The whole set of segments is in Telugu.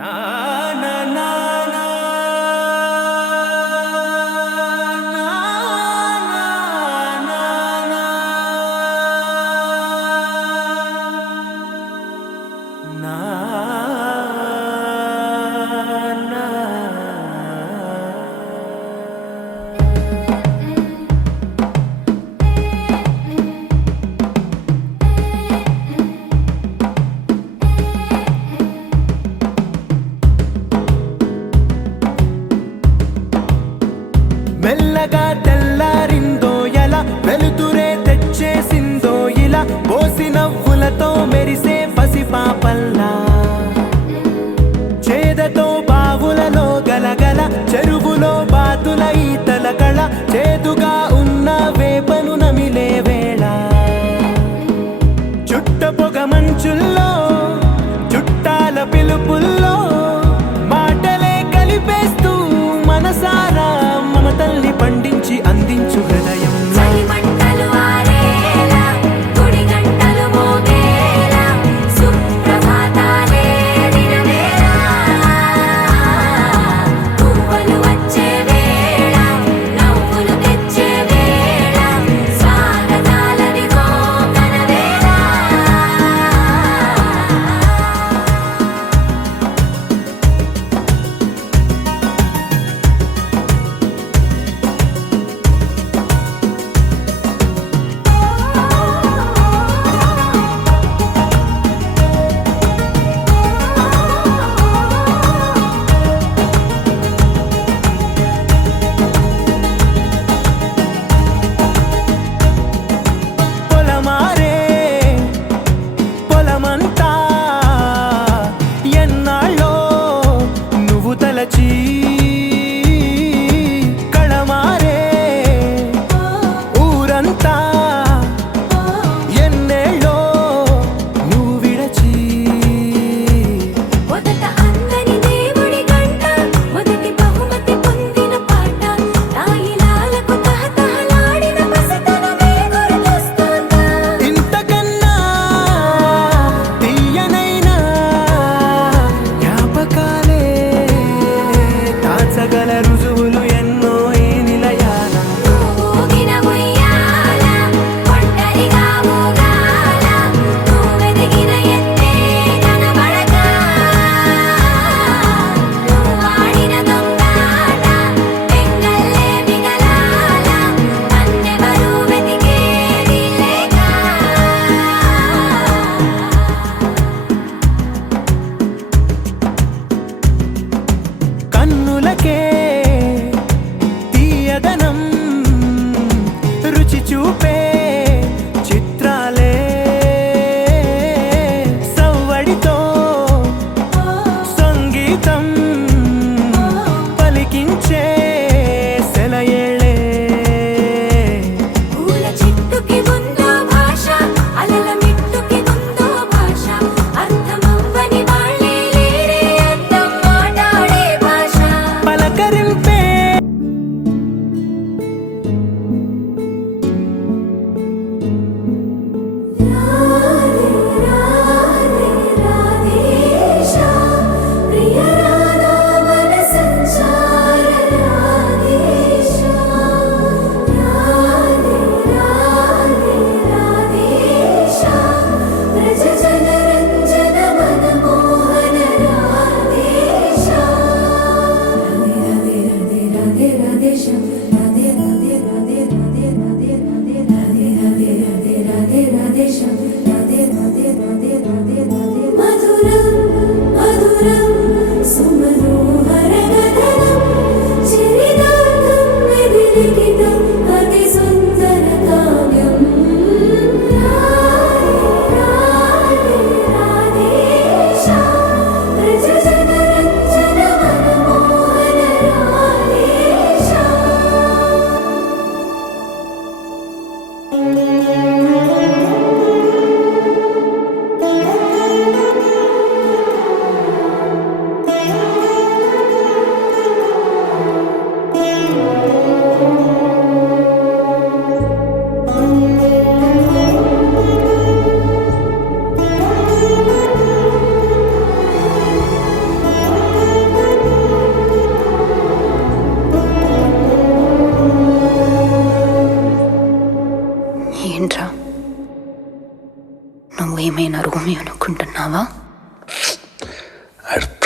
నా నా నా నా నా నా నా నా నా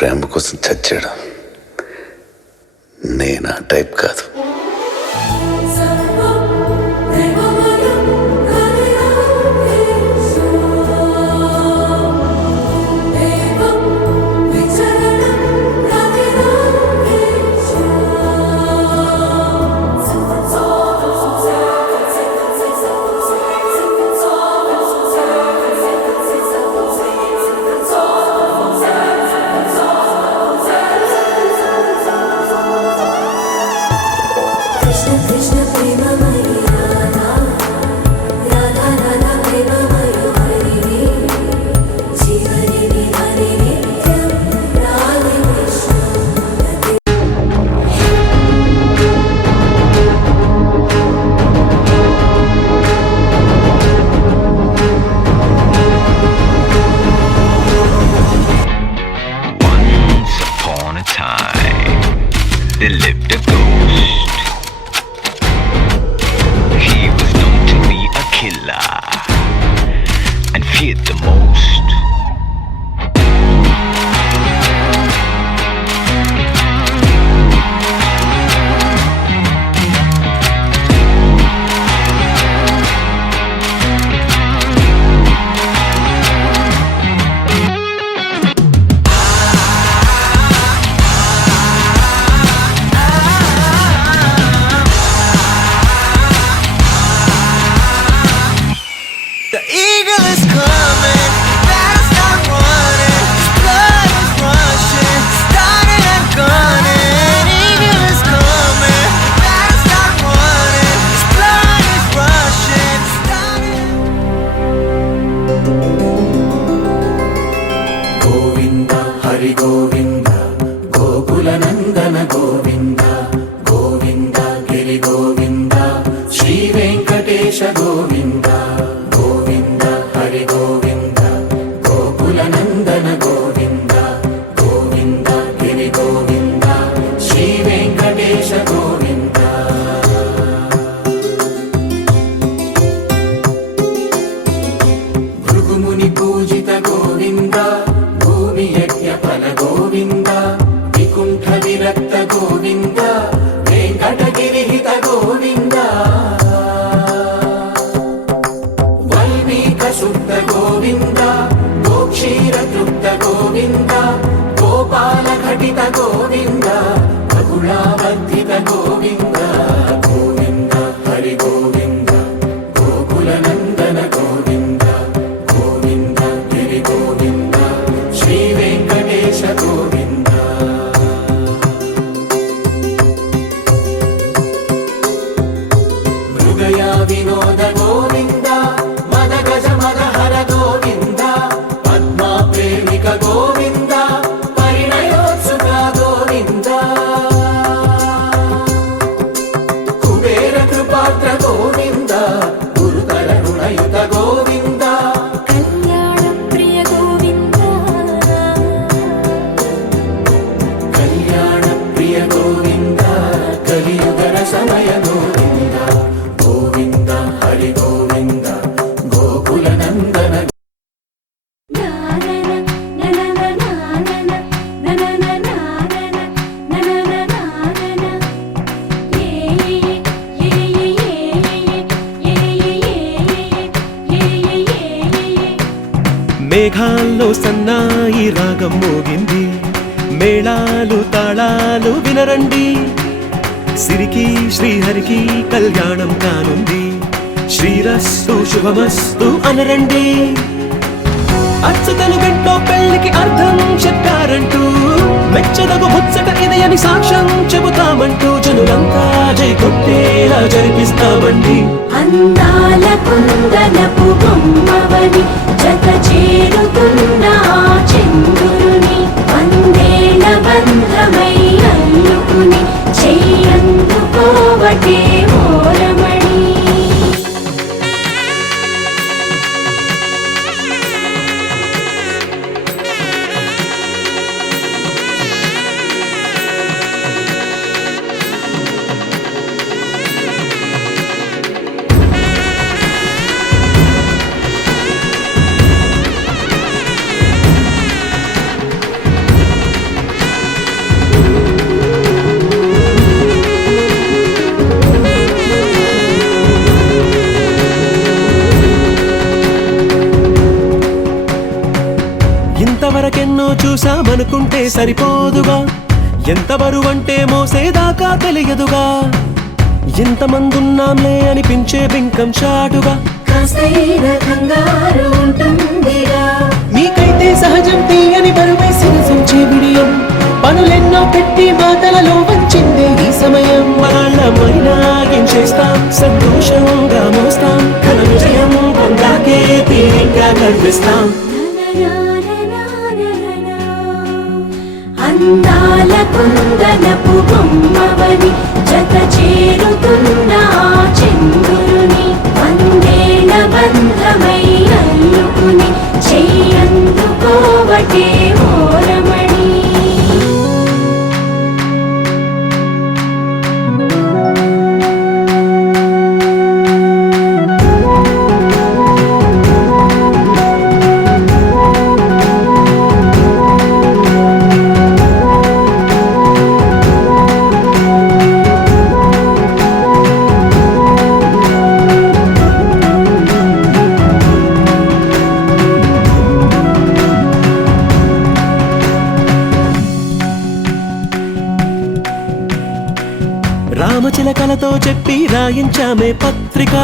ప్రేమ కోసం చచ్చాడు. నేను ఆ టైప్ కాదు. There lived a ghost. He was known to be a killer and feared the most. The eagle is coming, better start running. His blood is rushing, starting and gunning. Eagle is coming, better start running. His blood is rushing, starting. Govinda Hari Govinda Gokula నందన గోవింద గోవింద గిరి గోవింద శ్రీ వెంకటేశ గోవింద గోవింద హరి గోవింద గోకుల నందన గోవింద గోవింద గిరి గోవింద శ్రీ వెంకటేశ గోవింద భృగుముని పూజిత గోవింద భూమి యజ్ఞ ఫల గోవింద వికుంఠ విరక్త గోవింద వెంకటగిరిహిత గోవింద వల్మీక శుద్ధ గోవింద గోక్షీర తృప్త గోవింద గోపాల ఘటిత గోవింద బహుళావర్ధిత గోవింద గోవింద హరి గోవింద గోకుల నందన గోవింద గోవింద గిరి గోవింద శ్రీ వెంకటేశ గోవింద మృగయా వినోద గోవింద మద గజ మద హర గోవింద పద్మా ప్రేమిక గోవింద పరిణయోత్సుక గోవింద కుబేర కృపాత్ర గోవింద గురుతర రుణయుత గోవింద కళ్యాణ ప్రియ గోవింద కళ్యాణ ప్రియ గోవింద కలియుగర సమయ గోవింద గోవింద హరి గోవింద గోకుల నందన మేఘాల్లో సన్నాయి రాగం మోగింది, మేళాలు తాళాలు వినరండి. సిరికి శ్రీహరికి కళ్యాణం కానుంది, శ్రీరస్తు శుభమస్తు అనరండి. అచ్చతలు గంటో పెళ్లికి అర్థం చెప్పారంటూ, మెచ్చదగు ముచ్చట ఇది అని సాక్ష్యం చెబుతామంటూ జనులంతా జై కొట్టేలా జరిపిస్తామండి. అందాల కుందనపు బొమ్మవని జత చేరుతున్న ఆ చంద్రుని వందేల బంధమై అల్లుకుని చెయ్యందుకోవటే ఓరమణి. ఎన్నో చూసామనుకుంటే సరిపోదుగా, ఎంత బరువంటే మోసేదాకా తెలియదుగా, ఎంతమందున్నాంలే అనిపించే బింకం చాటుగా కాస్తైన కంగారు ఉంటుందిగా. మీకైతే సహజం తీయని బరువే సిరసించే విడియం, పనులెన్నో పెట్టి మాటలలో వంచిందే ఈ సమయం. వాళ్ళమైనా ఏం చేస్తాం, సంతోషంగా మోస్తాం, ఘన విజయం పొందాకే తీరిగ్గా కనిపిస్తాం. అందాల కుందనపు బొమ్మవని జత చేరుతున్న ఆ చంద్రుని వందేళ్ల బంధమై అల్లుకుని చెయ్యందుకోవటే ఓరమణి. రామచిలకలతో చెప్పి రాయించామే పత్రిక,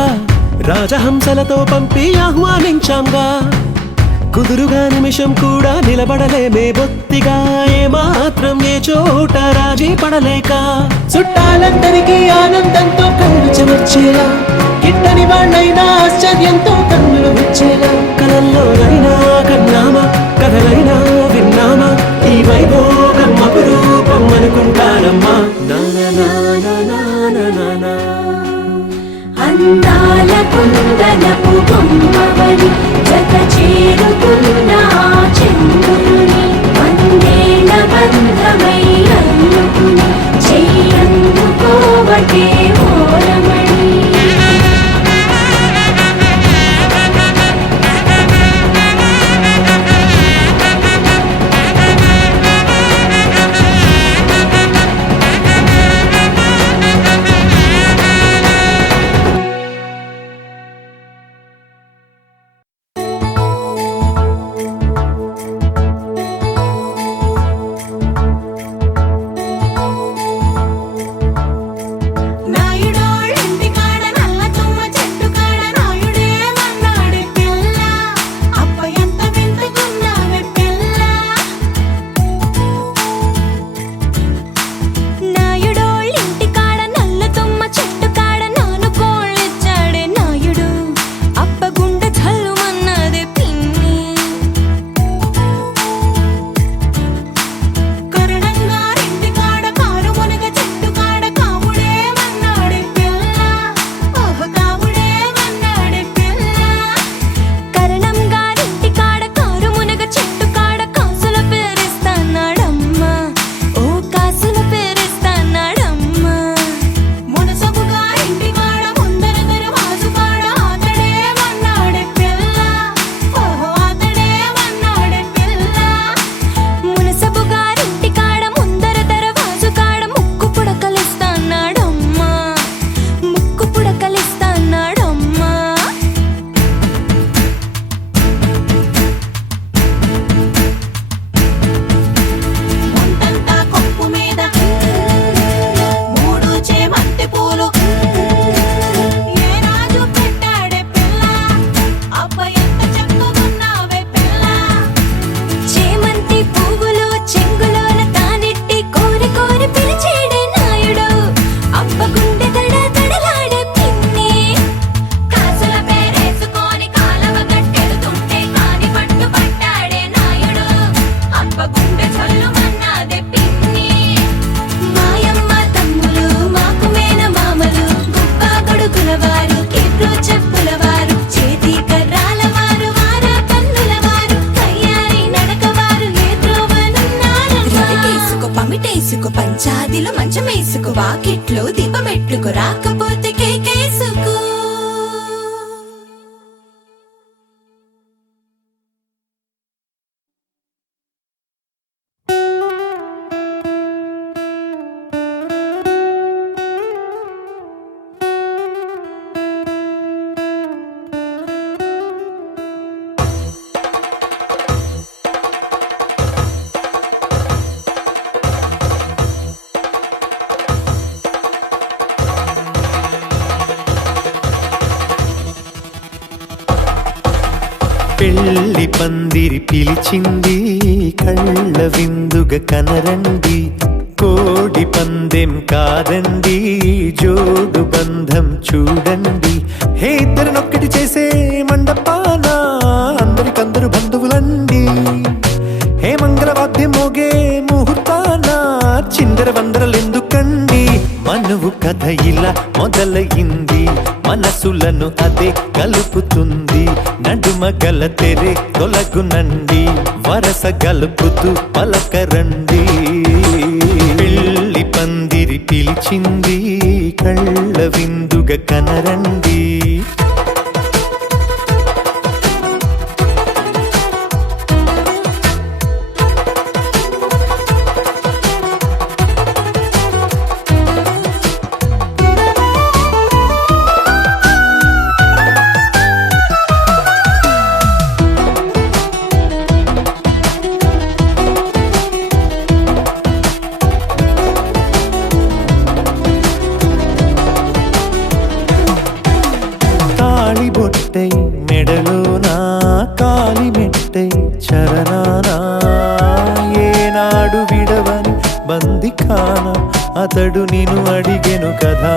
రాజహంసలతో పంపి ఆహ్వానించాంగా, కుదురుగా నిమిషం కూడా నిలబడలేమే బొత్తిగా, ఏమాత్రం ఏ చోట రాజీ పడలేక, చుట్టాలందరికీ ఆనందంతో కళ్ళు చెమర్చేలా, గిట్టని వాళ్ళైనా ఆశ్చర్యంతో కన్నులు వచ్చేలా, కలల్లోనైనా కన్నామా, కథలైనా విన్నామా, ఈ వైభోగం అపురూపం అనుకుంటానమ్మా. అందాల కుందనపు బొమ్మవని జత చేరుతున్న ఆ చంద్రుని వందేళ్ల బంధమై అల్లుకుని చెయ్యందుకోవటే ఓరమణి. పంచాదిలో మంచమేసుకో, వాకిట్లో దీపమెట్టుకు, రాకపోతే కేకేసుకో. పందిరి పిలిచింది కళ్ళ విందుగ కనరండి కోడి పందెం కాదండి జోడు బంధం చూడండి హే ఇద్దరినొక్కటి చేసే మండపాన అందరికందరు బంధువులండి హే మంగళవాద్యం మోగే ముహూర్తాన చిందర వందరలెందుకండి మనువు కథ ఇలా మొదలయింది మనసులను అదే కలుపుతుంది నడుమ గల తెరే తొలగునండి వరస గలుపుతూ పలకరండి పెళ్లి పందిరి పిలిచింది కళ్ళ విందుగ కనరండి బొట్టై మెడలోనా కాలి మెట్టై చరణానా ఏనాడు విడవని బందిఖాన అతడు నిన్ను అడిగెను కదా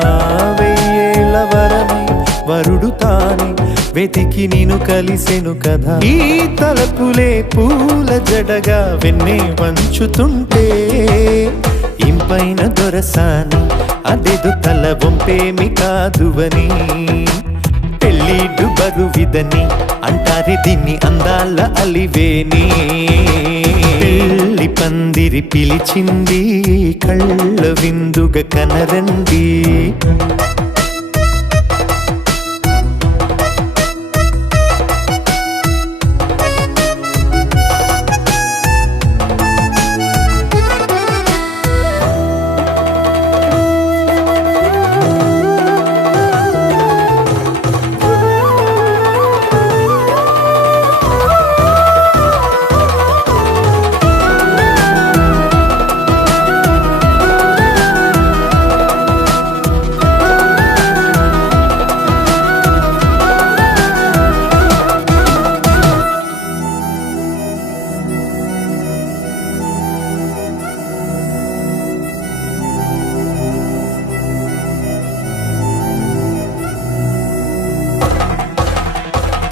వెయ్యేళ్ళ వరమై వరుడు తానే వెతికి నిన్ను కలిసెను కదా ఈ తలపులే పూల జడగా వెన్నే వంచుతుంటే ఇంపైన దొరసాని అదెదు తల వంపేమి కాదువని పెళ్ళిడు బరువిదని అంటారే దీన్ని అందాల అలివేని పెళ్లి పందిరి పిలిచింది కళ్ళ విందుగ కనరండి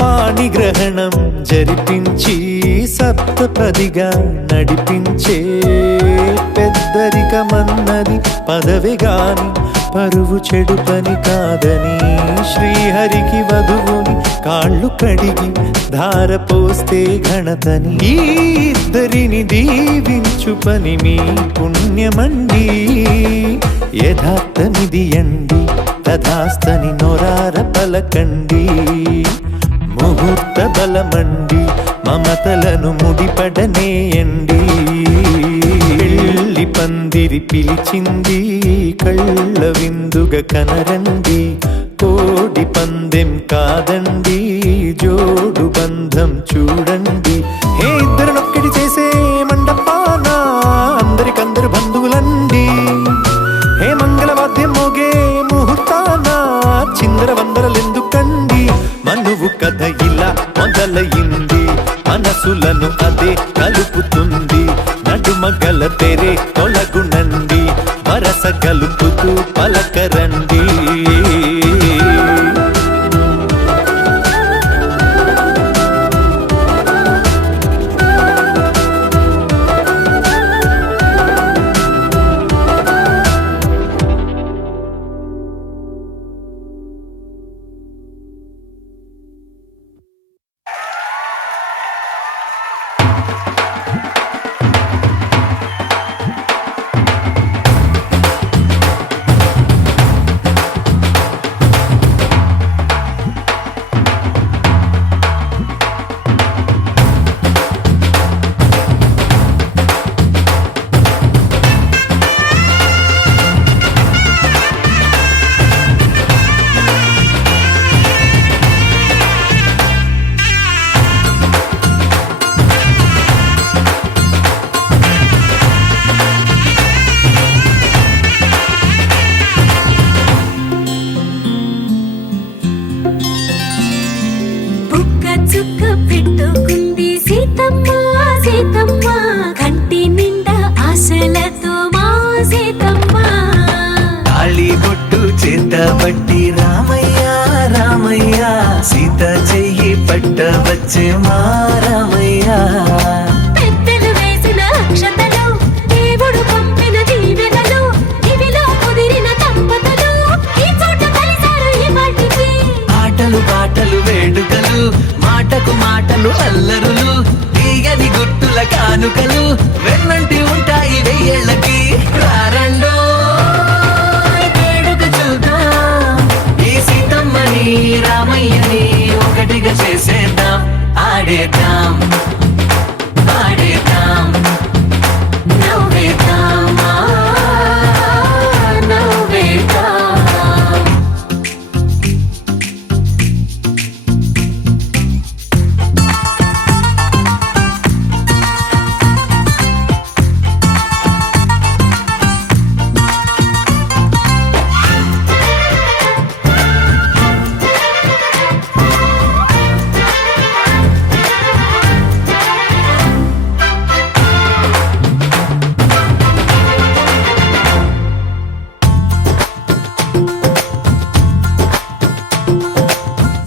పాణిగ్రహణం జరిపించి సప్తపదిగా నడిపించే పెద్దరికమన్నది పదవి గాని పరువు చెడు పని కాదని శ్రీహరికి వధువుని కాళ్ళు కడిగి ధార పోస్తే ఘనతని ఈ ఇద్దరిని దీవించు పని మీ పుణ్యమండి యథార్థమిది అండి తథాస్తని నొరార పలకండి ముహూర్త బలమండి మమతలను ముడిపడనేయండి పెళ్లి పందిరి పిలిచింది కళ్ళ విందుగ కనరండి కోడి పందెం కాదండి జోడు బంధం చూడండి హే ఇద్దరినొక్కటి చేసే మండపాన అందరికందరు బంధువులండి హే మంగళవాద్యం మోగే ముహూర్తాన చిందర వందరలెందుకండి మనువు కథ ఇలా మొదలయింది మనసులను అదే కలుపుతుంది నడుమ గల తెరే తొలగునండి వరస గలుపుతూ పలకరండి వచ్చే మారమయ్యా. పెద్దలు వేసిన అక్షతలు, దేవుడు పంపిన దీవెనలు, ఇవిలో కుదిరిన దంపతులు ఈ చోట కలిసారు ఇవాటికి. ఆటలు పాటలు వేడుకలు, మాటకు మాటలు అల్లరులు, తీయని గుట్టుల కానుకలు వెన్నంటి ఉంటాయి వెయ్యేళ్ళకి. రారండో వేడుక చూద్దాం, ఈ సీతమ్మని రామయ్యని ఒకటిగా చేసేద్దాం. ఆడేద్దాం ఆడేద్దాం నవ్వేద్దాం నవ్వేద్దాం.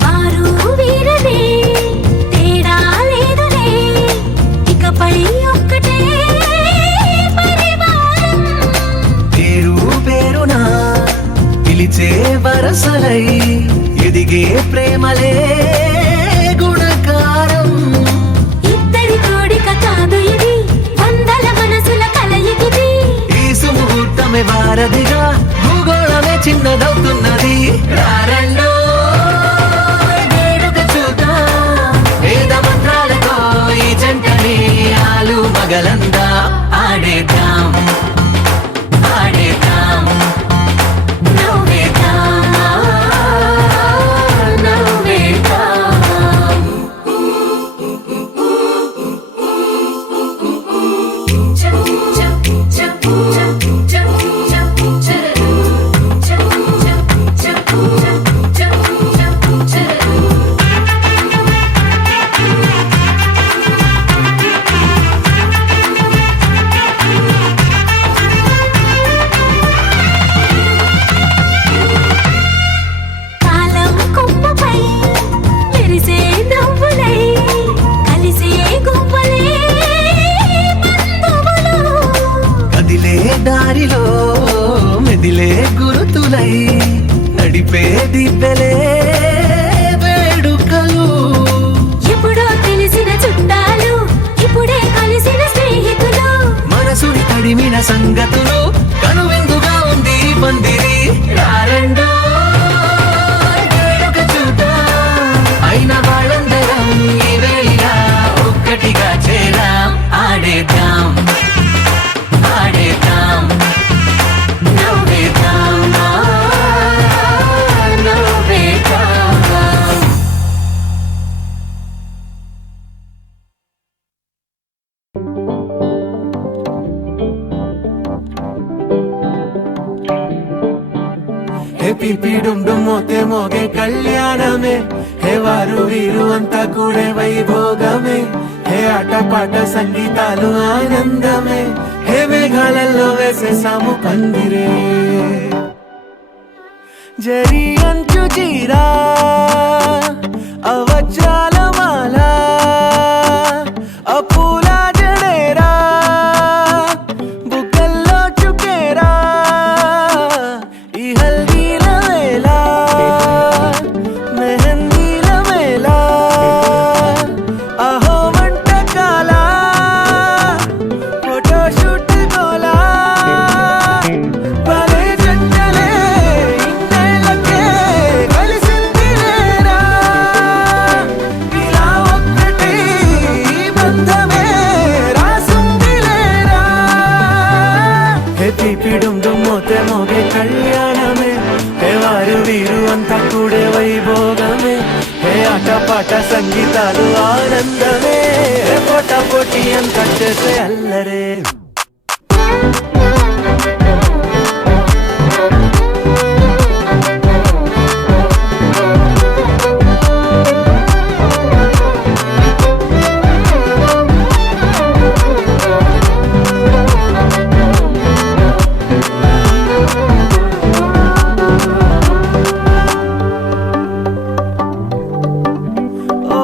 వారు వీరనే తేడా లేదులే, ఇకపై ఒక్కటే పరివారం. పేరు పేరునా పిలిచే వరసలై ఎదిగే ప్రేమలే గుణకారం. ఇద్దరి కోడిక కాదు ఇది, వందల మనసుల కలయికిది. ఈ సుముహూర్తమే వారధిగా, భూగోళమే చిన్నదవుతున్నది. రారండో వేడుక చూద్దాం, వేద మంత్రాలతో ఈ జంటని ఆలు మగలందా. ఆడేద్దాం ఆడేద్దాం నవ్వేద్దాం నవ్వేద్దాం. కాలం కొమ్మపై మెరిసే నవ్వులై, కలిసే గువ్వలే బంధువులు. కదిలే దారిలో మెదిలే గురుతులై, నడిపే దివ్వెలే వేడుకలు. ఎప్పుడో తెలిసిన చుట్టాలు, ఇప్పుడే కలిసిన స్నేహితులు. మనసుని తడిమిన సంగతులు, కనువిందుగా ఉంది ఈ పందిరి. రారండో వేడుక చూద్దాం, అయిన వాళ్ళందరం ఈ వేళ ఒక్కటిగా చేరాం. ఆడేద్దాం ఆడేద్దాం నవ్వేద్దాం నవ్వేద్దాం. హే పిపిడుం డుమ్మోతే మోగే కళ్యాణమే, హే వారు వీరు అంతా కూడే వైభోగమే, హే ఆటపాట సంగీతాలు ఆనందమే, హే మేఘాలలో వేసేసాము పందిరే. జరి అంచు చీరా అవజ్రాల మాల, అపూల జడేరా బుగ్గల్లో చుకేరా, ఈ హల్దీల వేళ మెహందీల వేళ, అహో వంటకాల ఫోటోషూట్ గోలా. భలే జంటలే ఇన్నేళ్ళకే కలిసింది లేరా, ఇలా ఒక్కటి ఈ బంధమే రాసుంది లేరా. హే పిపిడుం డుమ్మోతే మోగే కళ్యాణమే, హే వారు వీరు అంతా కూడే వైభోగమే, హే ఆటపాట సంగీతాలు ఆనందమే, హే పోటా పోటీ అంతా చేసే అల్లరే. ఓ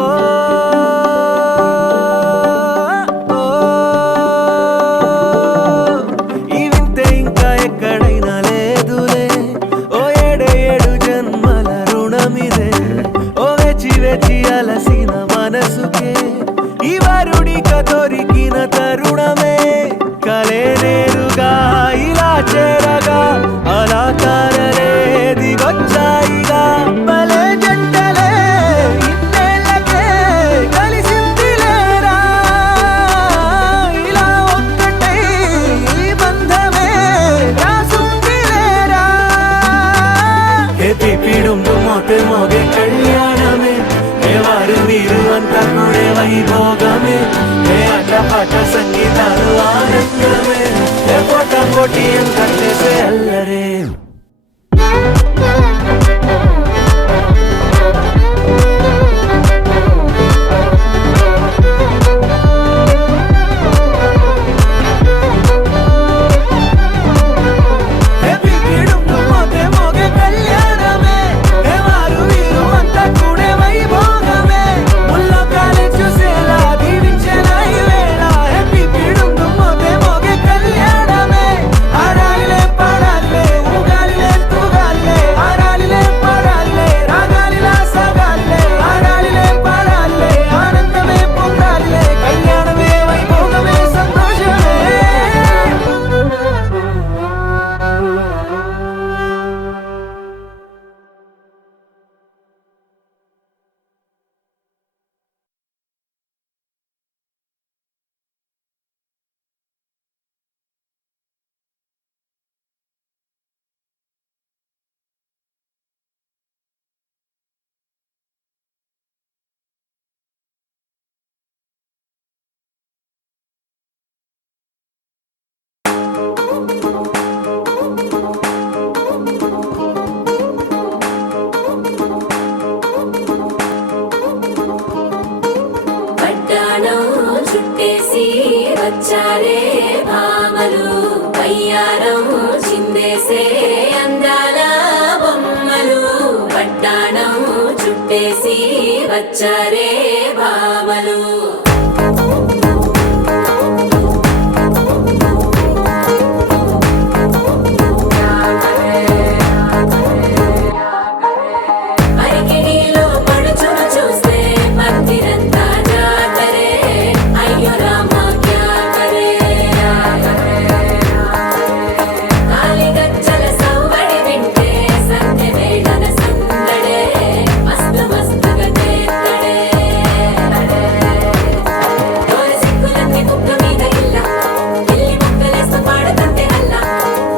వచ్చారే భామలు వయ్యారం చిందేసే అందాల బొమ్మలు పట్టాణం చుట్టేసి వచ్చారే భామలు అరికిణీలో పడుచును చూస్తే భక్తిరంతా జాతరే అయ్యో రామ క్యా కరే కాలిగజ్జల సవ్వడి వింటే సంధ్య వేళన సందడే మస్తు మస్తుగా చేత్తడే తోరి సిక్కులన్నీ కుక్క మీద ఇల్ల పిల్లి ముక్కలేస్తూ పాడుతుంటే అల్లా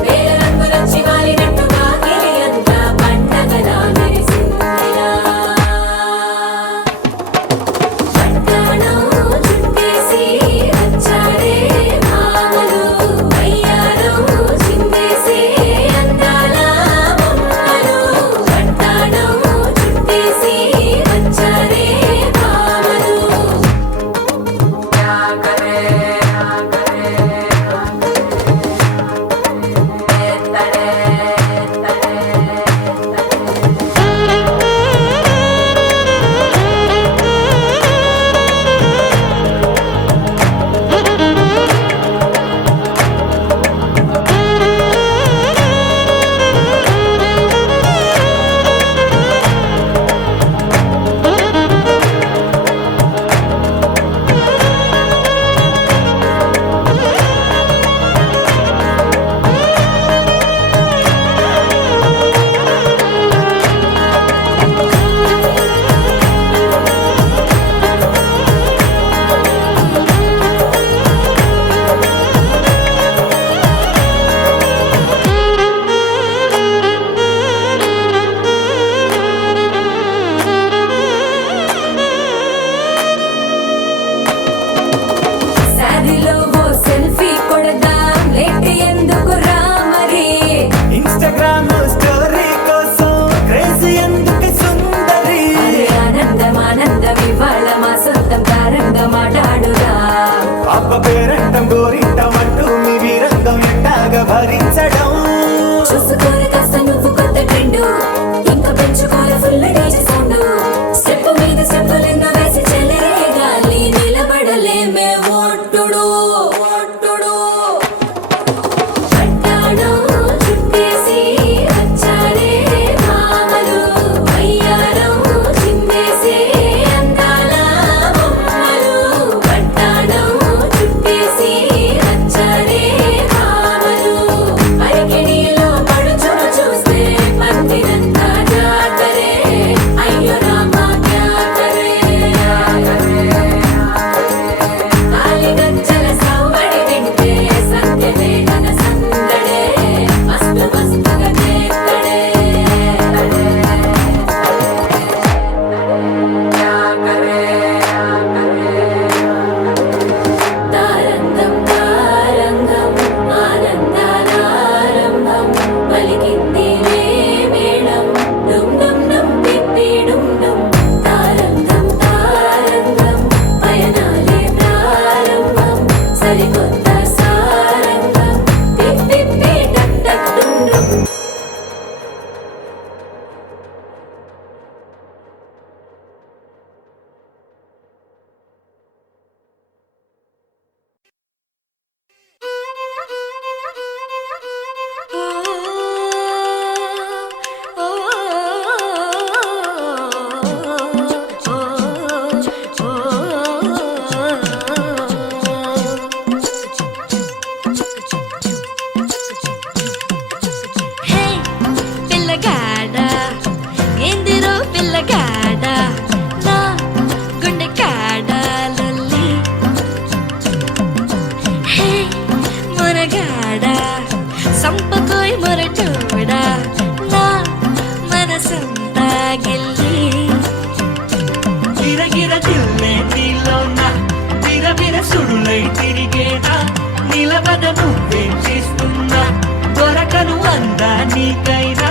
వేల రంగులొచ్చి వాలినట్టుగా గిలి అంతా పండగలా మెరిసిందిలా పట్టాణం చుట్టేసి వచ్చారే భామలు వయ్యారం చిందేసే అందాల బొమ్మలు పట్టాణం చుట్టేసి వచ్చారే భామలు శారీలో ఓ సెల్ఫీ కొడదాం లేట్ ఎందుకు రామరి ఇన్స్టాగ్రామ్ స్టోరీ కోసం క్రేజీ ఎందుకు సుందరి అరే ఆనందం ఆనందం ఇవాళ మా సొంతం తారంగా మాట్లాడురా అబ్బ పేరంటం గోరింటం అంటూ మీ వీరంగం ఎట్టాగా భరించడం చూసుకోరు కాస్త నువ్వు కొత్త ట్రెండ్ ఇంకా పెంచుకోరు ఫుల్ డీజే సౌండ్ స్టెప్ మీద స్టెప్పులెన్నో వేసి చెల్లరే గాలి నిలబడలేమే ఒట్టుడు ఒట్టుడు పట్టాణం చుట్టేసి వచ్చారే భామలు వయ్యారం చిందేసే అందాల బొమ్మలు పట్టాణం చుట్టేసి వచ్చారే భామలు అరికిణీలో పడుచును చూస్తే భక్తిరంతా జాతరే అయ్యో రామ క్యా కరే కాలిగజ్జల సవ్వడి వింటే సంధ్య వేళన సందడే మస్తు మస్తుగా చేత్తడే తారంగం తారంగం ఆనందానారంభం పలికింది మేళం డుమ్ డుమ్ డుమ్ పిప్పి డుమ్ డుమ్ తారంగం తారంగం పయనాలే ప్రారంభం సరికొత్త సారంగం పిప్పి టక్ టక్ డుమ్ డుమ్ హే పిల్లగాడ ఏందిరో పిల్లగాడ నా గుండె కాడ లొల్లి హే మొరగాడ సంపకోయ్ మొరటోడా నా మనసంతా గిల్లి గిరగిర దిల్లే నీలోన విరవిర సుడులై తిరిగేనా నిలబడ నువ్వేం చేస్తున్నా దొరకను అందా నీకైనా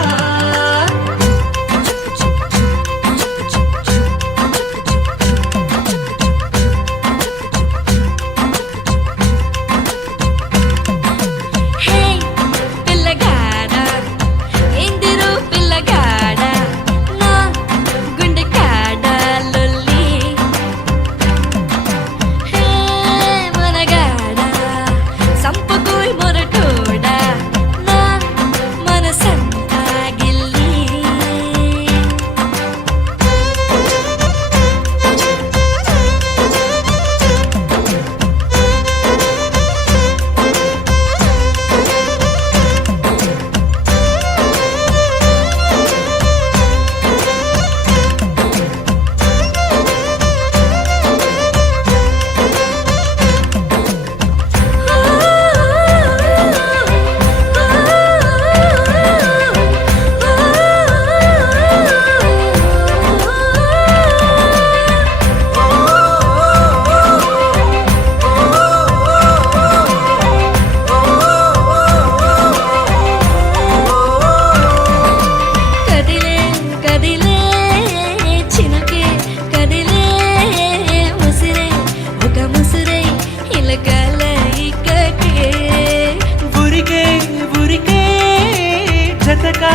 నడక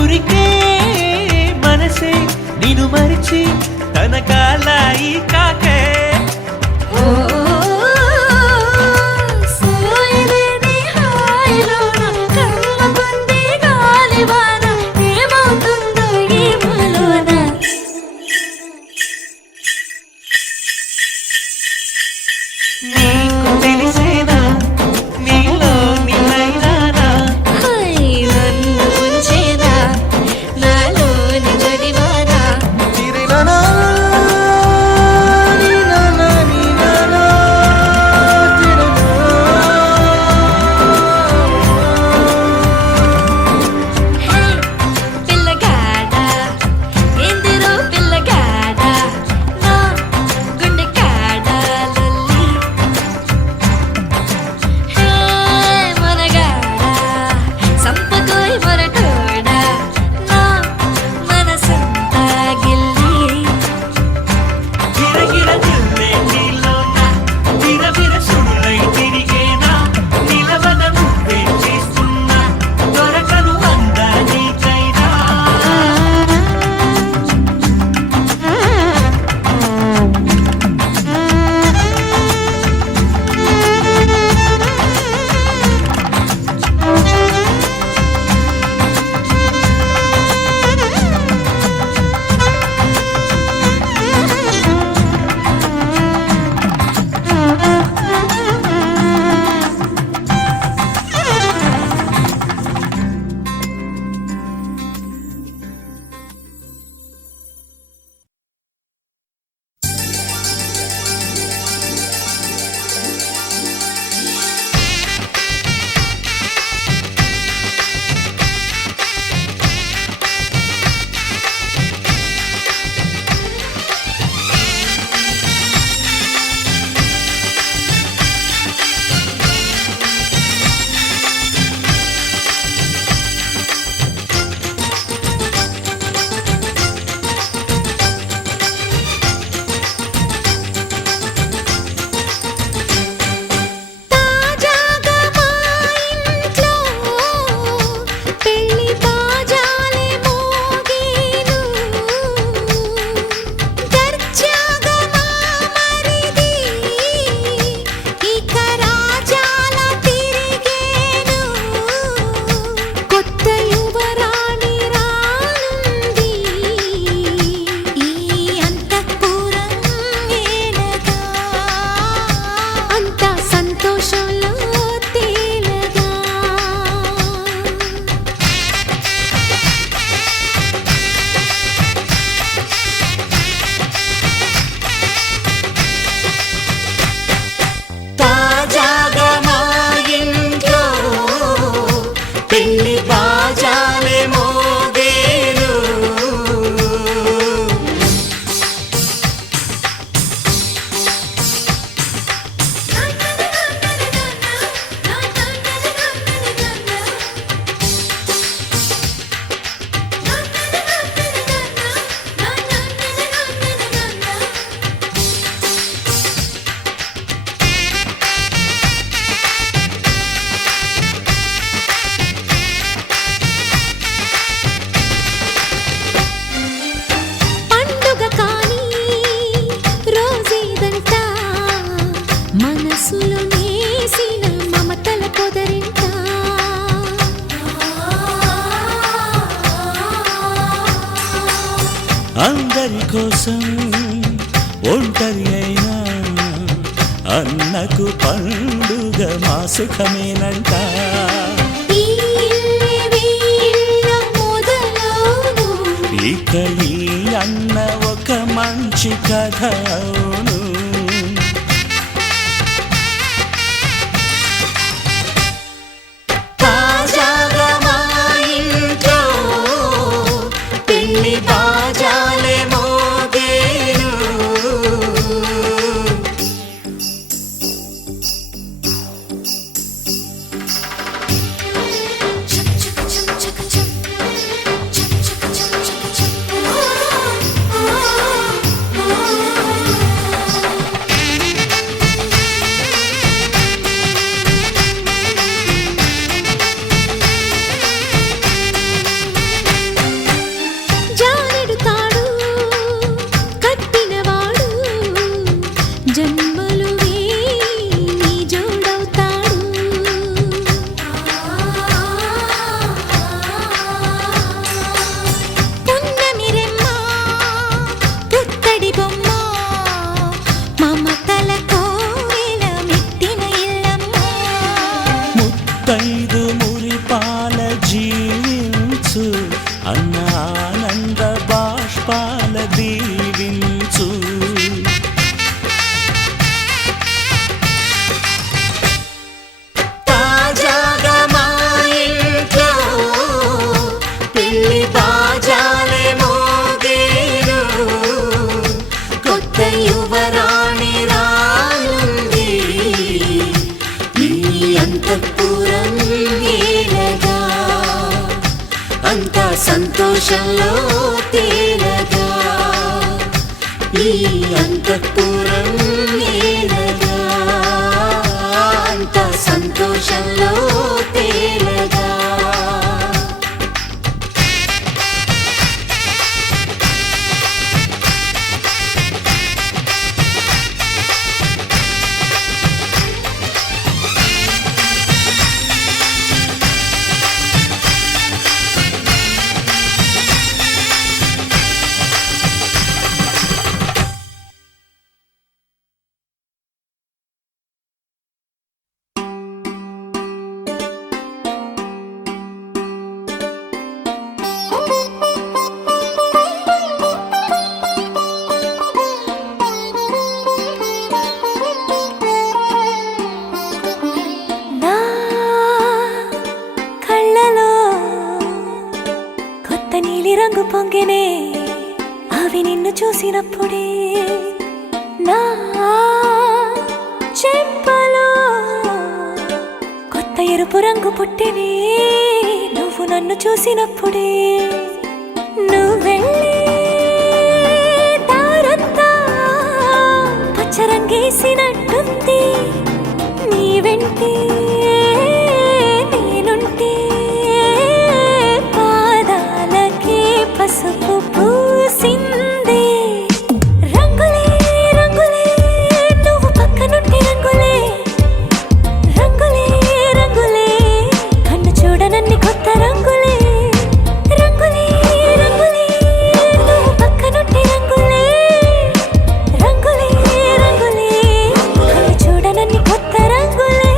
ఉరికే మనసే నిన్ను మరిచి తన కాలాయి కాకే సోయలేని హాయిలోన కమ్మగుంది గాలివాన ఏమవుతుందో ఏమోలోన నీకు తెలిసేనా నీలో నిలైనానా నన్ను ఉంచేనా నాలోని జడివానా పిల్లగాడ ఎందిరో పిల్లగాడ నా గుండె కాడ లొల్లి మనగాడ సంపకోయ్ మొరటోడ నా మనసంతా గిల్లి గిరగిర గిల్లే నీలోన విరవిర సుడులై తిరిగేనా నిలవన నువ్వే చేస్తున్నా దొరకను అందా నీకైనా తాజాగా మా ఇంట్లో పెళ్లి బాజాలే మోగేను దర్జాగా మా మరిది ఇక రాజాల తిరిగేను కొత్త యువరాణి రానుంది ఈ అంతఃపురం వేళగా అంతా సంతోషంలో తేలగా తాజాగా మా ఇంట్లో పెళ్లి బాజాలే మోగేను పండుగ కానీ రోజేదంట మనసులో నేసిన మమతల పొదరింట అందరి కోసం ఒంటరి అయినా అన్నకు పండుగ మా సుఖమేనంట ఈ ఇల్లే వీళ్ళ మొదలవును ఇక ఈ అన్న ఒక మంచి కథ అవును తాజాగా మా ఇంట్లో పెళ్లి బాజాలే మోగేను ముత్తైదు మురిపాల జీవించు అన్న ఆనంద బాష్పాల దీవించు. తాజాగా మా ఇంట్లో పెళ్లి బాజాలే మోగేరు, కొత్త యువరాణి రానుంది ఈ అంతఃపురం ఏలగా, అంత సంతోషంలో తేలగా ఈ అంతఃపురం ఏలగా, అంత సంతోషంలో తేలగా. నా కళ్ళలో కొత్త నీలి రంగు పొంగినే, అవి నిన్ను చూసినప్పుడే. నా చెంపలో కొత్త ఎరుపు రంగు పుట్టినే, నువ్వు నన్ను చూసినప్పుడే. నువ్వెళ్ళే దారంతా పచ్చరంగేసినట్టుంది, నీ వెంటే నేనుంటే పాదాలకే పసుపు పూసిందే. రంగులే రంగులే నువ్వు పక్కనుంటే రంగులే, రంగులే రంగులే కన్ను చూడనన్ని కొత్త రంగులే. రంగులే రంగులే నువ్వు పక్కనుంటే రంగులే, రంగులే రంగులే కన్ను చూడనన్ని కొత్త రంగులే.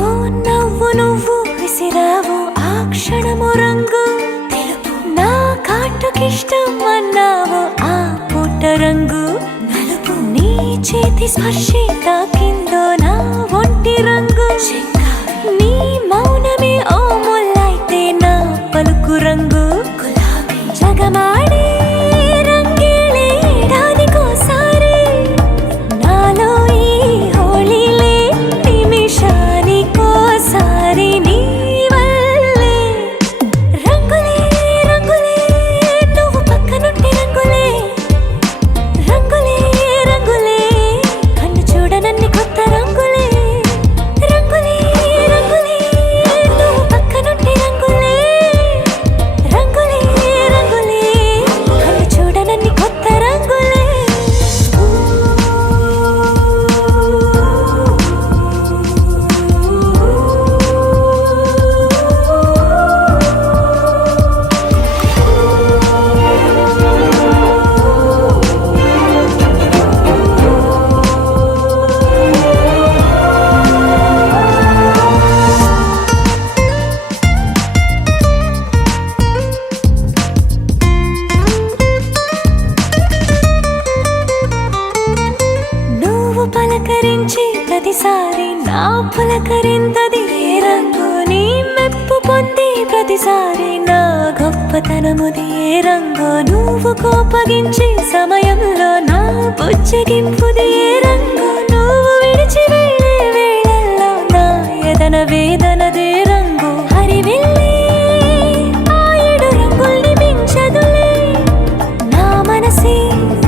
ఓ నవ్వు నువ్వు విసిరావు ఆ క్షణము రంగు తెలుపు, నా కాటుకిష్టం అన్నావు ఆ పుట్ట రంగు నలుపు. నీ చేతి స్పర్శే తాకిందో నా ఒంటి రంగు, నీ మౌనమే ఓ ముల్లైతే నా పలుకు రంగు గులాబీ. జగమాడే రంగేళే ఏడాదికోసారి, నాలో ఈ హోళీలే నిమిషానికోసారి నీ వల్లే. రంగులే రంగులే నువ్వు పక్కనుంటే రంగులే, రంగులే రంగులే కన్ను చూడనన్ని కొత్త రంగులే. రంగులే రంగులే నువ్వు పక్కనుంటే రంగులే, రంగులే రంగులే కన్ను చూడనన్ని కొత్త రంగులే. నువ్వు పలకరించి ప్రతిసారి నా పులకరింతది ఏ రంగు, నీ మెప్పు పొంది ప్రతిసారి నా గొప్పతనముది ఏ రంగు. నువ్వు కోపగించి సమయంలో నా బుజ్జగింపుది ఏ రంగు, నువ్వు విడిచి వెళ్ళే వేళల్లో నా ఎదన వేదనదే రంగు. హరివిల్లే ఆ ఏడు రంగుల్ని మించదులే, నా మనసే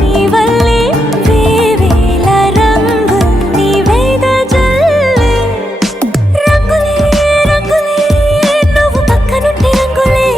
నీ వల్లే వేవేల రంగుల్ని వెదజల్లే. రంగులే రంగులే నువ్వు పక్కనుంటే రంగులే,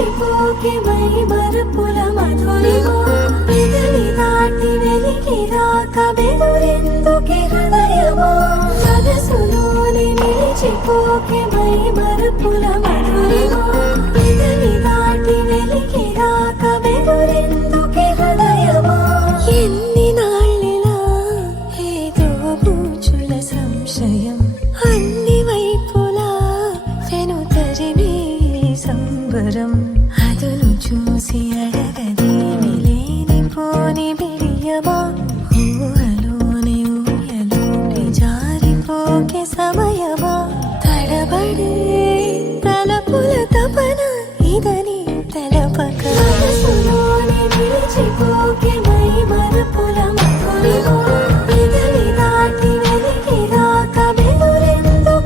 నిలిచిపోకే మై మరుపుల మధురిమో పెదవి దాటి వెలికి రాక బెదురెందుకే హృదయమో మనసులోని నిలిచిపోకే మై మరుపుల మధురిమో పెదవి దాటి వెలికి రాక బెదురెందుకే హృదయమో ఎన్ని నాళ్ళిలా ఏదో బూచుల సంశయం అన్ని వైపులా వెనుతరిమే సంబరం అదును చూసి అడగదేమి లేనిపోని బిడియమా ఊహలోని ఊయలోని జారిపోకే సమయమా తడబడే తలపుల తపన ఇదని తెలపక మనసులోని నిలిచిపోకే మై మరుపుల మధురిమో పెదవి దాటి వెలికి రాక బెదురెందుకే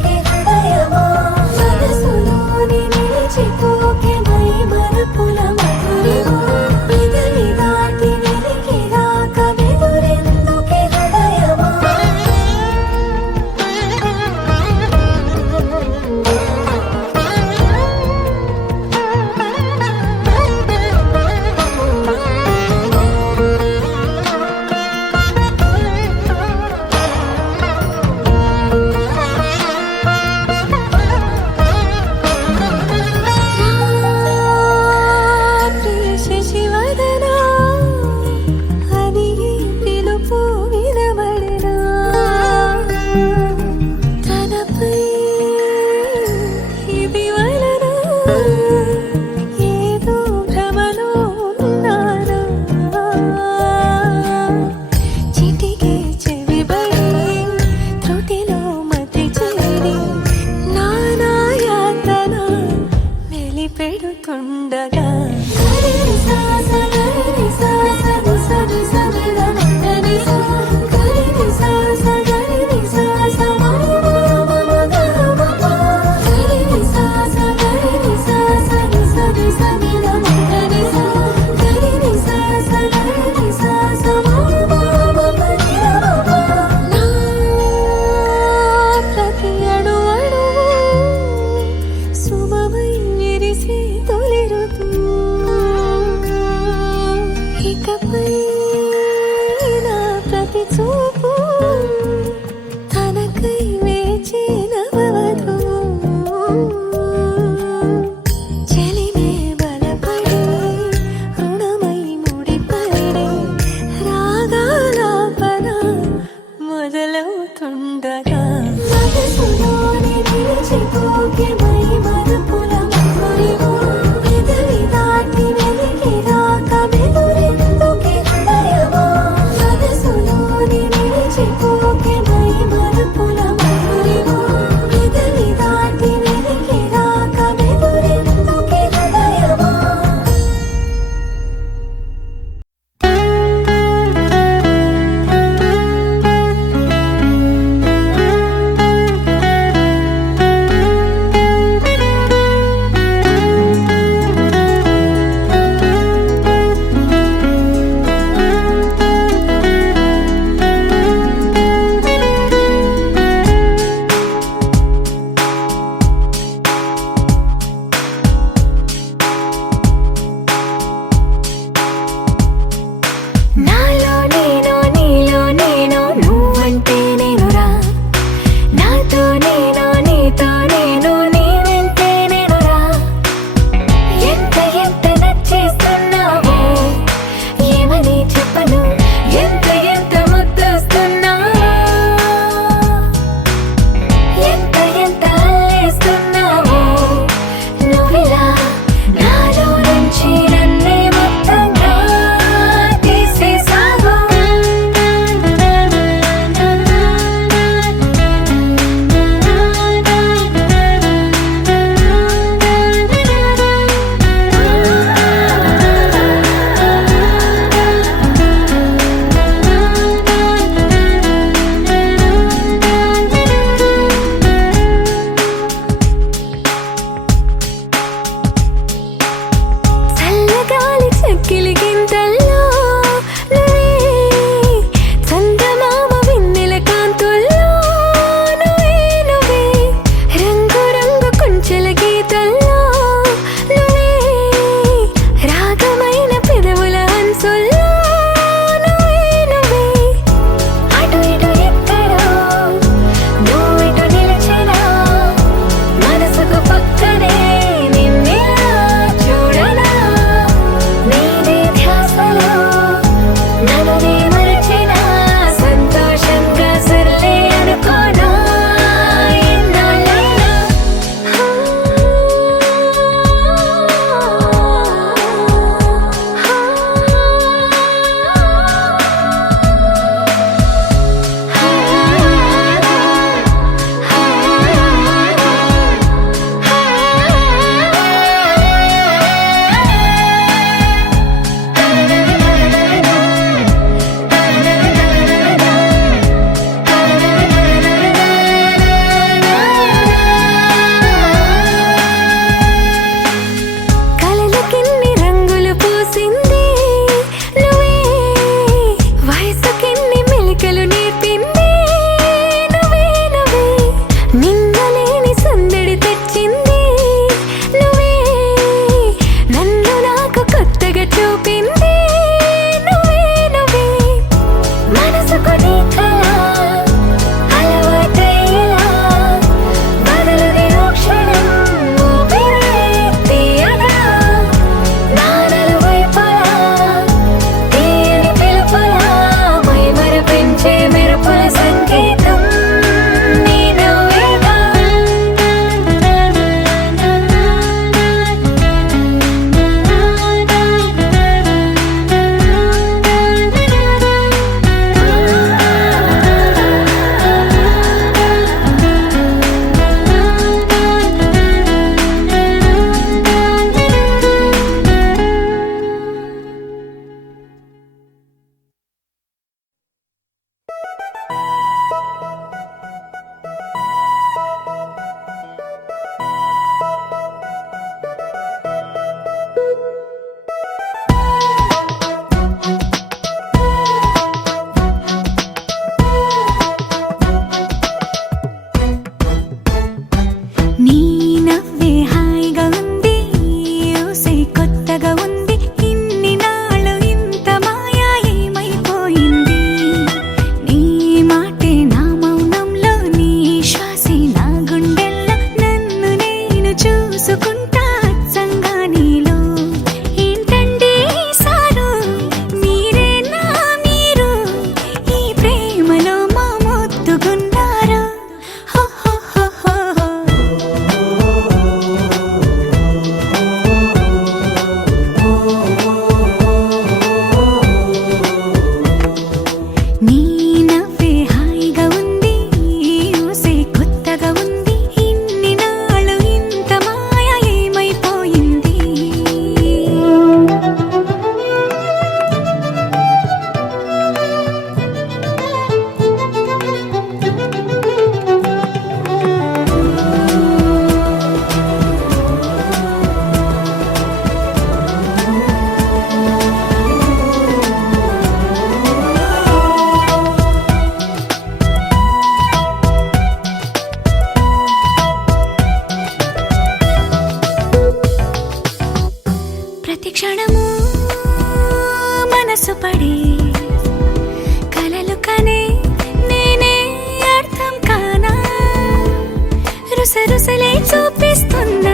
రుసరుసలే చూపిస్తున్నా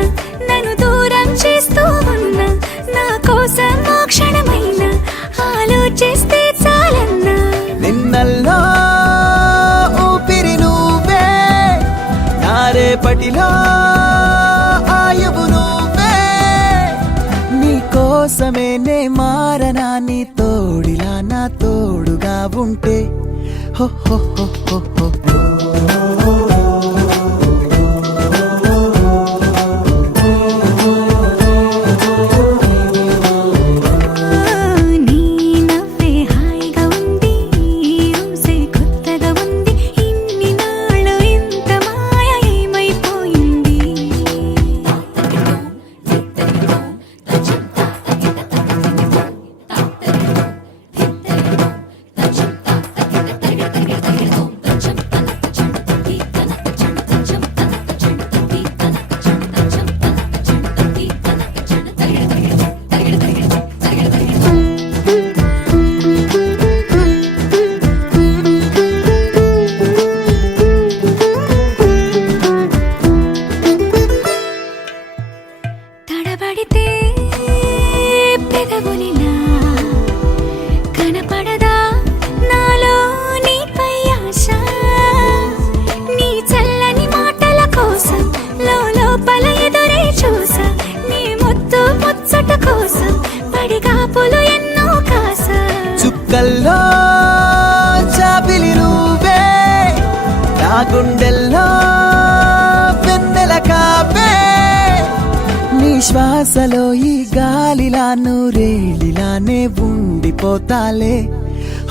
నన్ను దూరం చేస్తూ ఉన్నా నా కోసం ఆ క్షణమైన ఆలోచిస్తే చాలన్నా నిన్నల్లో ఊపిరి నువ్వే నా రేపటిలో ఆయువు నువ్వే నీ కోసమే నే మారనా నీ తోడిలా నా తోడుగా ఉంటే హో హో హో హో హో నీ నవ్వే హాయిగా ఉంది ఊసే కొత్తగా ఉంది ఇన్ని నాళ్ళు ఇంత మాయ ఏమైపోయింది తడబడితే పెదవులిలా కనపడదా నాలో నీపై ఆశ నీ చల్లని మాటల కోసం లోపల ఎదురే చూసా నీ ముద్దు ముచ్చట కోసం పడిగాపులు ఎన్నో కాసా చుక్కల్లో చాపిలి నువ్వే నా గుండెల్లో వెన్నెల కాపే నీ శ్వాసలో ఈ గాలిలా నూరేలిలానే ఉండిపోతాలే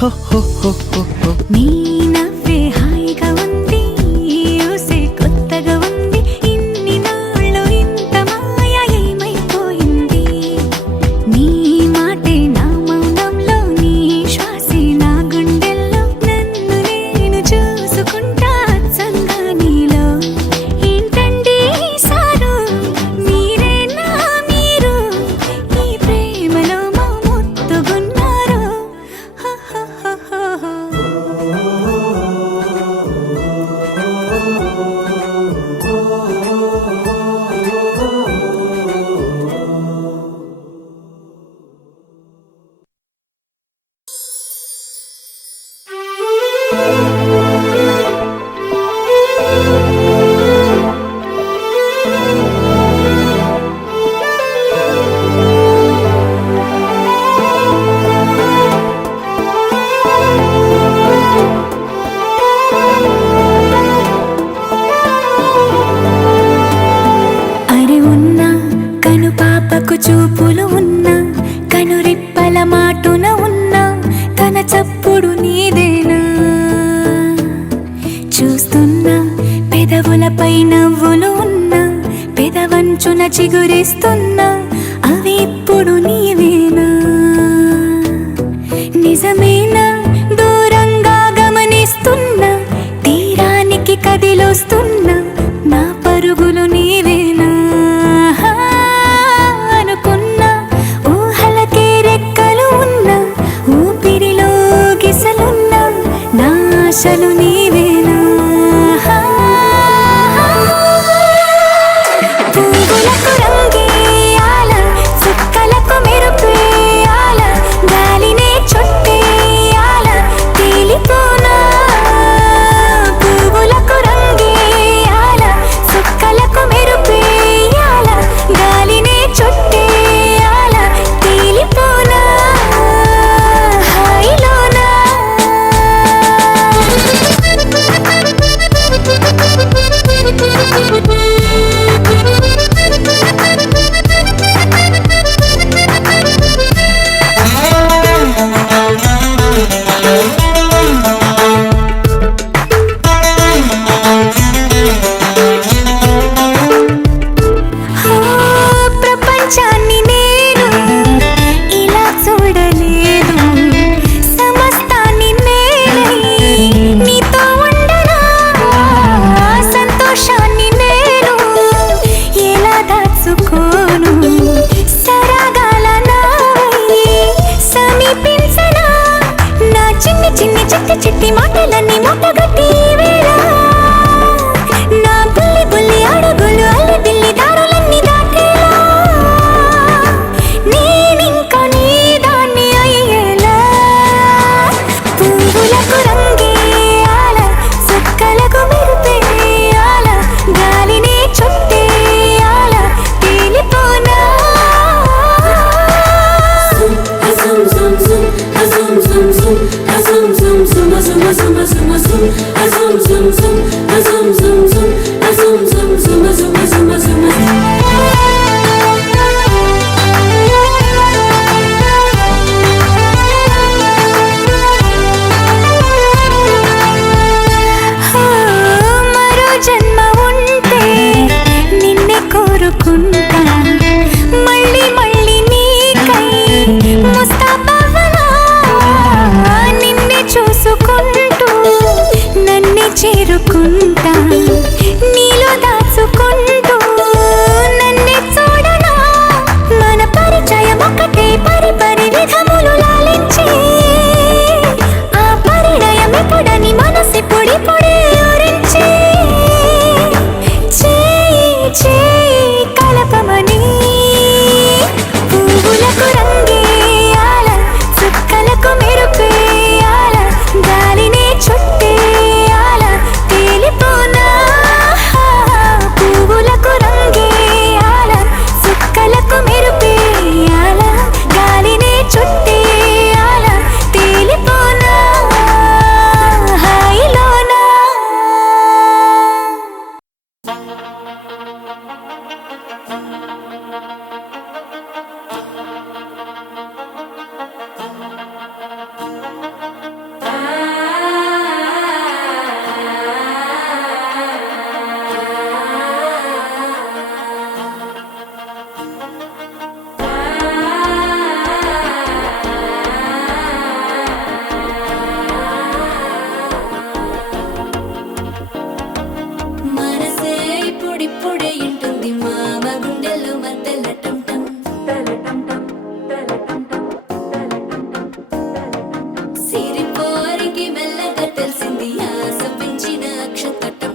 హో హో హో హో హో నీ నవ్వే హాయిగా ఉంది ఊసే కొత్తగా ఉంది ఇన్ని నాళ్ళు ఇంత మాయ ఏమైపోయింది నీ మాటే నా మౌనంలో నీ శ్వాసే నా గుండెల్లో నన్ను నేను చూసుకుంటా అచ్చంగా నీలో ఏంటండి సారు మీరేనా మీరు ఈ ప్రేమలో మా ముత్తుగున్నారు హో హో హో హో అరి ఉన్నా కను పాపకు చూపులు ఉన్నా కను రిప్పల మాటున ఉన్నా తన చప్పుడు నీదేనా చూస్తున్నా పెదవులపై నవ్వులు ఉన్నా పెదవంచున చిగురిస్తున్నా అవి ఇప్పుడు నీవేనా నిజమేనా దూరంగా గమనిస్తున్నా తీరానికి కదిలొస్తున్నా నా పరుగులు నీవేనా అనుకున్నా ఊహలకే రెక్కలు ఉన్నా ఊపిరిలో గిసలున్నా నా ఆశలు నీవేనా పువ్వులకు రంగేయాలి చూసుకుంటూ నన్నే చూడనా మన పరిచయం ఒకటే పరిపరి విధములు లాలించి ఆ పరిణయం ఎప్పుడని మనసిప్పుడిప్పుడే ఊరించి చేయి చేయి కలపమని పువ్వులకు రంగేయాల చుక్కలకు మెరుపేయాల గాలినే చుట్టేయాల తేలిపోనా పువ్వులకు రంగేయాల చుక్కలకు మెరుపేయాల గాలినే చుట్టేయాల తేలిపోనా హాయిలోనా మనసే ఇప్పుడిప్పుడే ఇంటుంది మామ గుండెల్లో మధ్యల టంటం సిరిపోరికి మెల్లగా తెలిసింది ఆశ పెంచిన అక్షతటం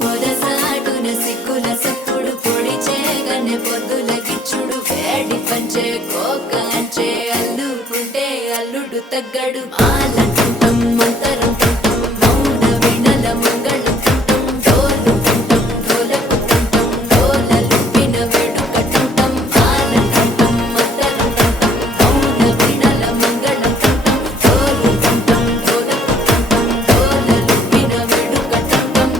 పొదసాటున సిగ్గుల సప్పుడు పొడి చేయగానే పొద్దుల గిచ్చుడు వేడి పంచే కోకాంచే అల్లుకుంటే అల్లుడు తగ్గడు ఆలంటుంటం మంతరం టుంటం మౌన వినల మంగళం టుంటం డోలు టుంటం డోలకు టుంటం డోలలు విన వేడుక టుంటం ఆలంటుంటం మంతరం టుంటం మౌన వినల మంగళం టుంటం డోలు టుంటం డోలకు టుంటం డోలలు విన వేడుక టుంటం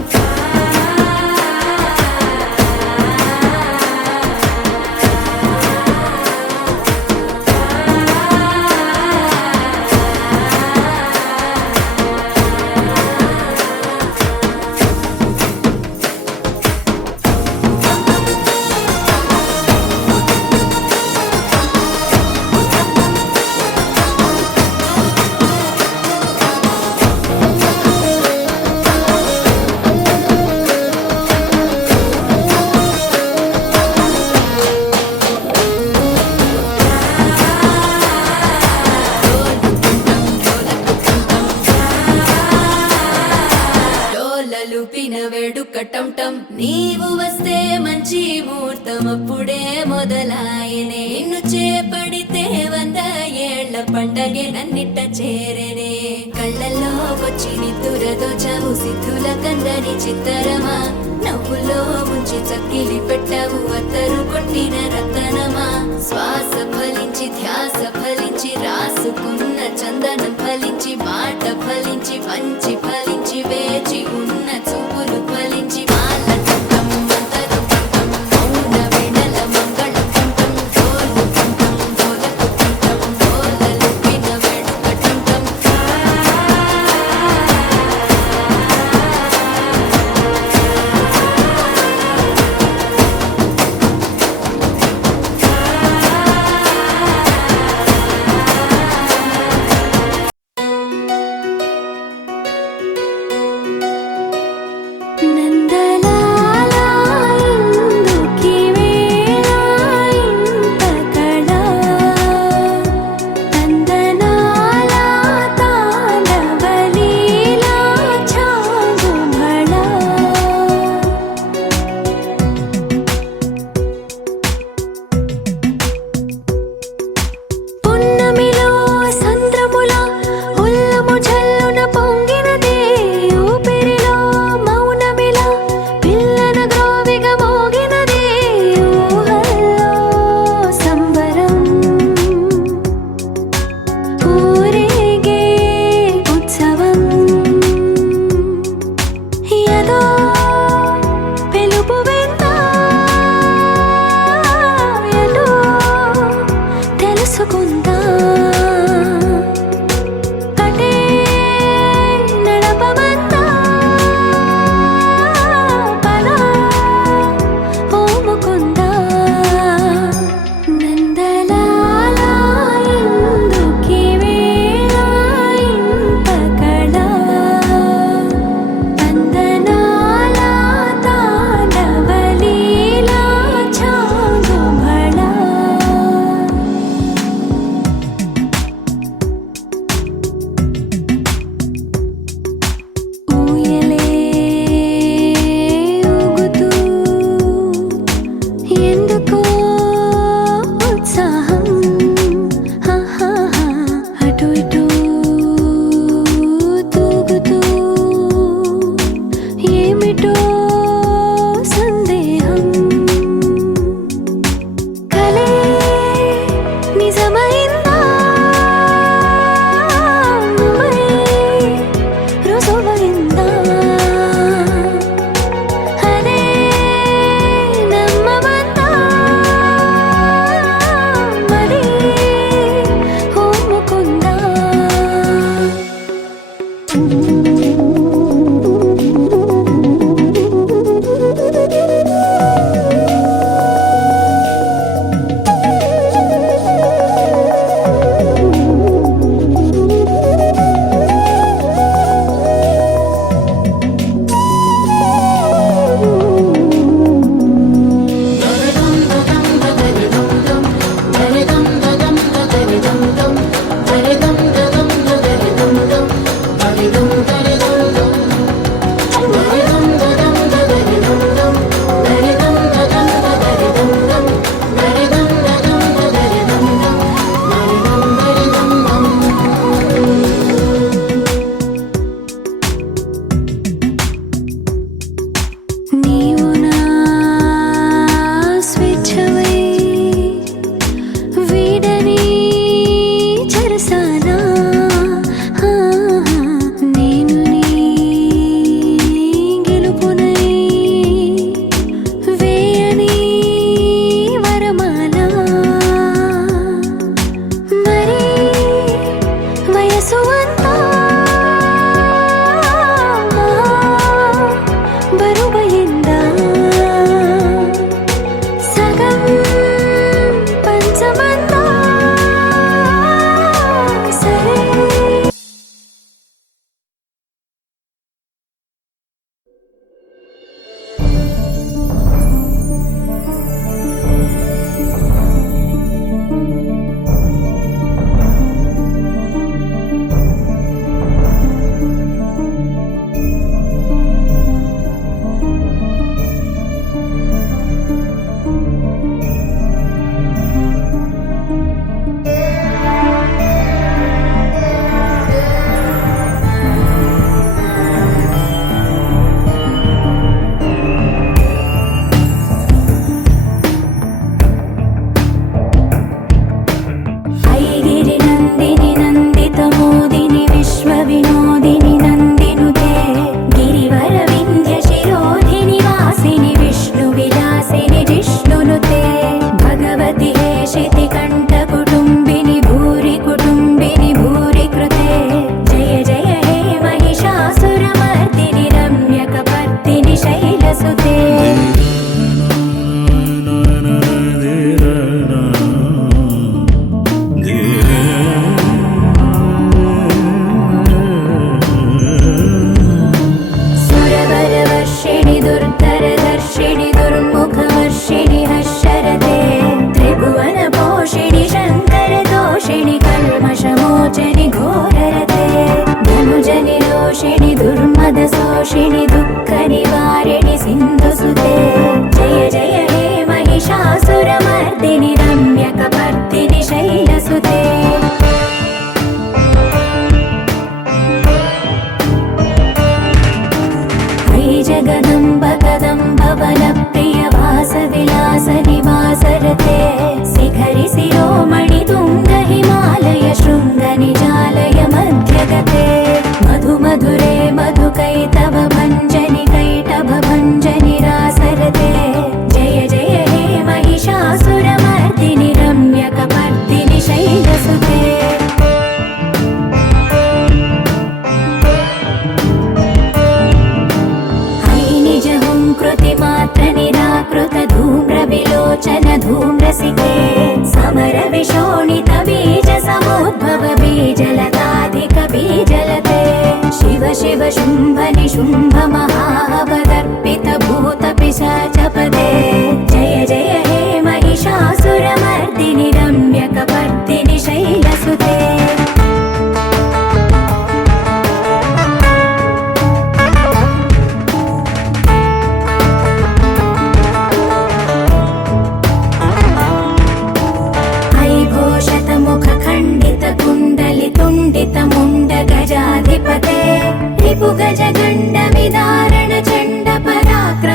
డోలలుపిన వేడుక టంటం నీవు వస్తే మంచి ముహూర్తం అప్పుడే మొదలాయనే నిన్ను చేపడితే 100 ఏళ్ల పండగే నన్నిట్ట చేరనే కళ్ళల్లో వచ్చి నిద్దురదో చవు సిద్ధుల కందని చిత్తరమా నవ్వులో ముంచి చక్కిలి పెట్టవు అత్తరు కొట్టిన రతనమా శ్వాస ఫలించి ధ్యాస ఫలించి రాసుకున్న చందనం ఫలించి మాట ఫలించి మంచి ఫలించి వేచి ఉన్న చూపులు ఫలించి మాల టుంటం మంతరం టుంటం మౌన వినల మంగళం టుంటం డోలు టుంటం డోలకు టుంటం డోలలు విన వేడుక టుంటం నీవు నా స్వేచ్ఛవై వీడని చెరసానా నేను నీ గెలుపునై వేయని వరమాల మరి వయసు అంతా బరువయిందా సగం పంచమంతా సరే ఐగిరి నందిని నందిత మోదిని విశ్వ వినోదిని నందినుతే గిరివర వింధ్య శిరోధిని వాసిని విష్ణు విలాసిని జిష్ణునుతే భగవతి హేషితి కంఠ కుటుంబిని భూరి కుటుంబిని భూరి కృతే జయ జయ హే మహిషాసురమర్దిని రమ్యకపర్దిని శైలసుతే సురవరవర్షిణి దుర్ధరదర్శిణి దుర్ముఖవర్షిణి హర్షరతే త్రిభువన పోషిణి శంకర దోషిణి కల్మషమోచని ఘోరరతే ధనుజని రోషిణి దుర్మద శోషిణి దుఃఖ నివారిణి సింధుసుతే జయ జయ హే మహిషాసురమర్దిని రమ్యకపర్దిని శైలసుతే जगदम्ब कदम्ब वन प्रिय वास विलास निवासरते शिखरि शिरोमणि तुंग हिमालय शृंग निजालय मध्यगते मधु मधुरे मधु कैतव भंजनि कैटभ भंजनि रासरते जय जय हे महिषासुरमर्दिनि रम्यकपर्दिनि शैलसुते कृतिमात्र निराकृत धूम्र विलोचन धूम्रसिके समर विशोणित बीज समुद्भव बीजलताधिक बीजलते शिव शिव शुम्भ निशुम्भ महावदर्पित भूत पिशाचपदे जय जय हे महिषासुरमर्दिनि रम्यकपर्दिनि शैलसुते मुंड गजाधिपते रिपु गज गंड विदारण चंड पराक्रम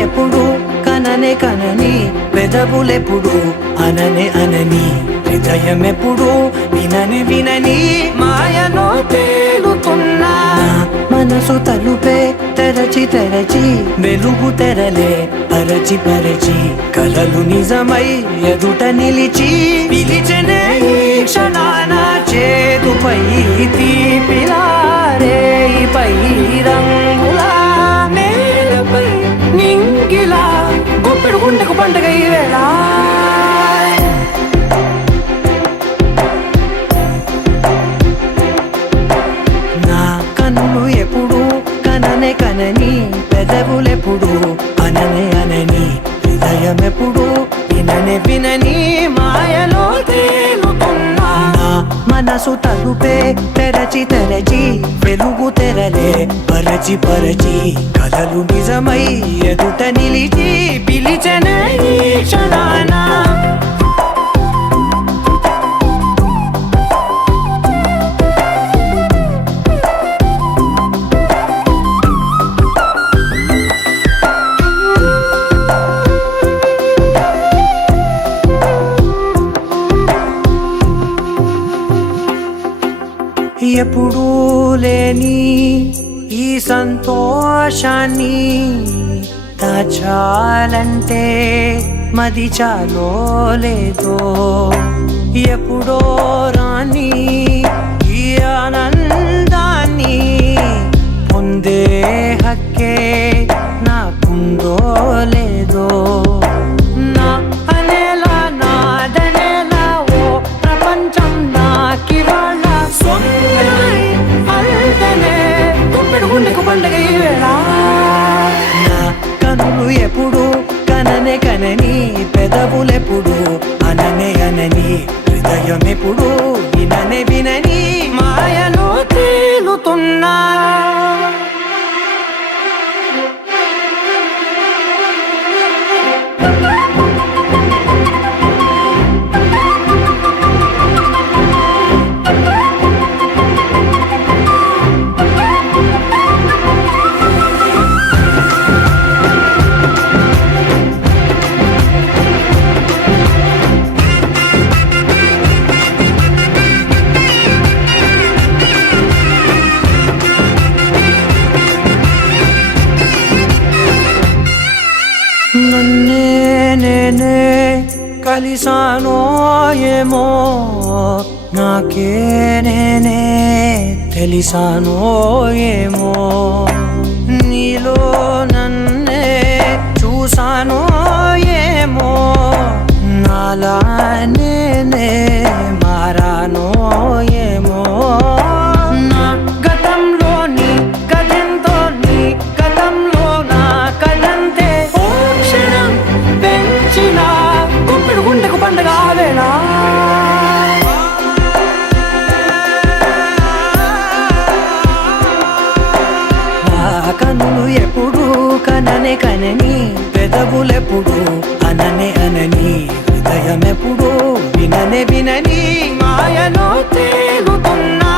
ఎప్పుడు కననే కనని పెదవులెప్పుడు అననే అనని హృదయం ఎప్పుడు వినని వినని మాయలో తేలుతున్నా మనసు తలుపే తెరచి తెరచి వెలుగు తెరలే పరచి పరచి కలలు నిజమై ఎదుట నిలిచి పిలిచనే ఈ క్షణాన చేతుపై తీపిలారే పై రంగులా నేలపై నింగిలా గుప్పెడు గుండెకు పండుగ ఈ వేళ నా కన్నులు ఎప్పుడు కననే కనని పెదవులెప్పుడు అననే అనని హృదయం ఎప్పుడు విననే వినని మాయలో తేలుతున్నా నా మనసు తలుపే తెరచి తెరచి వెలుగు తెరలే పరచి పరచి కలలు నిజమై ఎదుట నిలిచి పిలిచనే ఈ క్షణాన ఎప్పుడూ లేని ఈ సంతోషాన్ని దాచాలంటే మది చాలో లేదో ఎప్పుడో రాని ఈ ఆనందాన్ని పొందే హక్కే నాకుందో లేదో నా అనేలా నాదనేలా ఓ ప్రపంచం నాకివాళ గుండెకు పండుగ ఈ వేళ నా కనులు ఎప్పుడు కననే కనని పెదవులెప్పుడు అననే అనని హృదయం ఎప్పుడు విననే వినని మాయలో తేలుతున్నా నన్నే నేనే కలిసానో ఏమో నాకే నేనే తెలిసానో ఏమో నీలో నన్నే చూసానో ఏమో నాలా నేనే మారానో ఏమో నా గతంలోని కథంతో నీ గతంలో నా కథంతే ఓ క్షణం పెంచిన గుప్పెడు గుండెకు పండుగ వేళ కనులు ఎప్పుడు కననే కనని పెదవులెప్పుడు అననే అనని హృదయం ఎప్పుడు విననే వినని మాయలో తేలుతున్నా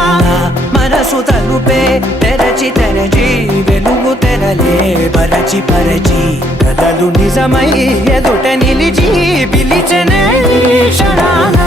మనసు తలుపే తెరచి తెరచి వెలుగు తెరలే పరచి పరచి కలలు నిజమై ఎదుట నిలిచి పిలిచనే క్షణాన